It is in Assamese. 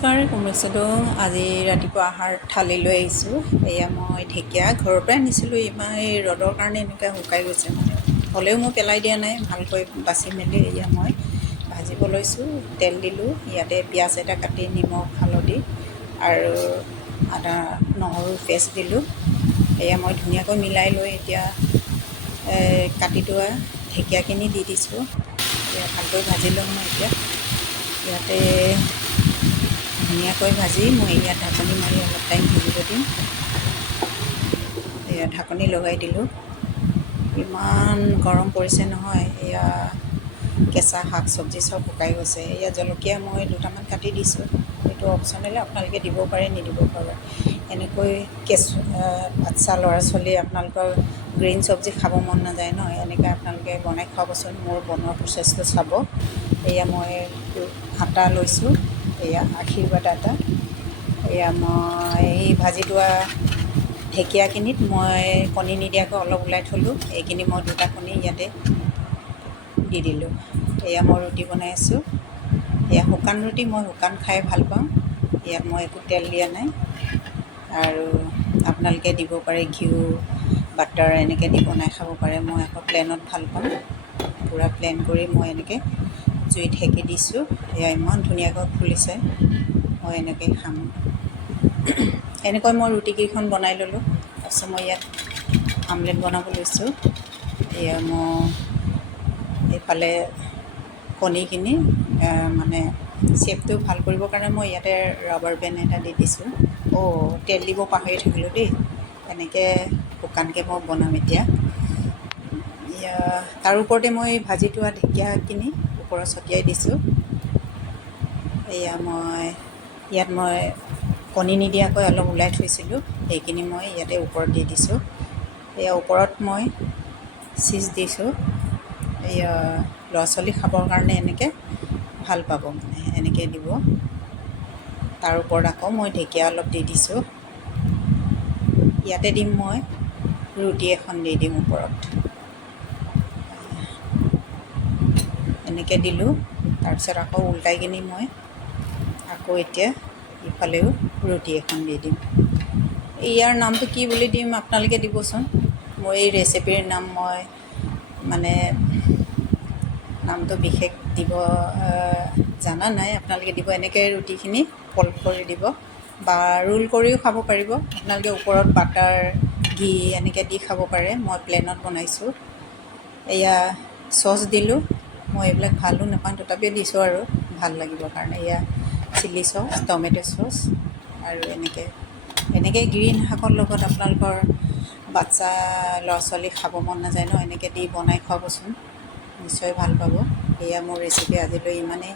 নমস্কাৰ, কমিছিলোঁ। আজি ৰাতিপুৱা আহাৰ থালি লৈ আহিছোঁ। এয়া মই ঢেকীয়া ঘৰৰ পৰাই আনিছিলোঁ। ইমান এই ৰ'দৰ কাৰণে এনেকৈ শুকাই গৈছে মানে, হ'লেও মই পেলাই দিয়া নাই। ভালকৈ বাচি মেলি এয়া মই ভাজিব লৈছোঁ। তেল দিলোঁ, ইয়াতে পিঁয়াজ এটা কাটি নিমখ হালধি আৰু আদা নহৰু পেষ্ট দিলোঁ। এয়া মই ধুনীয়াকৈ মিলাই লৈ এতিয়া কাটি থোৱা ঢেকীয়াখিনি দি দিছোঁ। এয়া ভালকৈ ভাজি ল'ম মই এতিয়া। ইয়াতে ধুনীয়াকৈ ভাজি মই ইয়াত ঢাকনি মাৰি অলপ টাইম সিজিব দিম। এয়া ঢাকনি লগাই দিলোঁ। ইমান গৰম পৰিছে নহয়, এয়া কেঁচা শাক চবজি চব শুকাই গৈছে। এয়া জলকীয়া মই দুটামান কাটি দিছোঁ, এইটো অপশ্যনেল, আপোনালোকে দিব পাৰে নিদিব পাৰে। এনেকৈ বাচ্ছা ল'ৰা ছোৱালী আপোনালোকৰ গ্ৰীণ চবজি খাব মন নাযায় ন, এনেকৈ আপোনালোকে বনাই খুৱাবচোন। মোৰ বনোৱা প্ৰচেছটো চাব। এয়া মই আটা লৈছোঁ, এয়া আশীৰ্বাদ আটা। এয়া মই এই ভাজি থোৱা ঢেকীয়াখিনিত মই কণী নিদিয়াকৈ অলপ ওলাই থ'লোঁ। এইখিনি মই দুটা কণী ইয়াতে দি দিলোঁ। এয়া মই ৰুটি বনাই আছোঁ। এয়া শুকান ৰুটি, মই শুকান খাই ভাল পাওঁ। ইয়াত মই একো তেল দিয়া নাই। আৰু আপোনালোকে দিব পাৰে ঘিউ বাটাৰ এনেকৈ দি বনাই খাব পাৰে। মই আকৌ প্লেনত ভাল পাওঁ। পূৰা প্লেন কৰি মই এনেকৈ জুইত সেকি দিছোঁ। এয়া ইমান ধুনীয়াকৈ ফুলিছে, মই এনেকৈ খাম। এনেকৈ মই ৰুটিকেইখন বনাই ল'লোঁ। তাৰপিছত মই ইয়াত আমলেট বনাব লৈছোঁ। এয়া মই এইফালে কণীখিনি মানে শ্বেপটো ভাল কৰিবৰ কাৰণে মই ইয়াতে ৰাবাৰ বেণ্ড এটা দি দিছোঁ। তেল দিব পাহৰি থাকিলোঁ দেই। এনেকৈ শুকানকৈ মই বনাম এতিয়া। এয়া তাৰ ওপৰতে মই ভাজি থোৱা ঢেকীয়াখিনি ওপৰত ছটিয়াই দিছোঁ। এয়া ইয়াত মই কণী নিদিয়াকৈ অলপ ওলাই থৈছিলোঁ, সেইখিনি মই ইয়াতে ওপৰত দি দিছোঁ। এয়া ওপৰত মই চীজ দিছোঁ। এয়া ল'ৰা ছোৱালী খাবৰ কাৰণে এনেকৈ ভাল পাব, মানে এনেকৈ দিব। তাৰ ওপৰত আকৌ মই ঢেকীয়া অলপ দি দিছোঁ। ইয়াতে দিম মই ৰুটি এখন দি দিম ওপৰত। এনেকৈ দিলোঁ। তাৰপিছত আকৌ উল্টাই কিনি মই আকৌ এতিয়া ইফালেও ৰুটি এখন দি দিম। ইয়াৰ নামটো কি বুলি দিম আপোনালোকে দিবচোন। মোৰ এই ৰেচিপিৰ নাম মই মানে নামটো বিশেষ দিব জানা নাই। আপোনালোকে দিব এনেকৈ ৰুটিখিনি ফ'ল্ড কৰি দিব, বা ৰোল কৰিও খাব পাৰিব। আপোনালোকে ওপৰত বাটাৰ ঘি এনেকৈ দি খাব পাৰে। মই প্লেনত বনাইছোঁ। এয়া চচ দিলোঁ। মই এইবিলাক ভালো নাপাওঁ, তথাপিও দিছোঁ আৰু ভাল লাগিবৰ কাৰণে। এয়া চিলি চচ, টমেট' চচ আৰু এনেকৈ গ্ৰীণ শাকৰ লগত আপোনালোকৰ বাচ্ছা ল'ৰা ছোৱালী খাব মন নাযায় ন, এনেকৈ দি বনাই খুৱাবচোন, নিশ্চয় ভাল পাব। এয়া মোৰ ৰেচিপি আজিলৈ ইমানেই।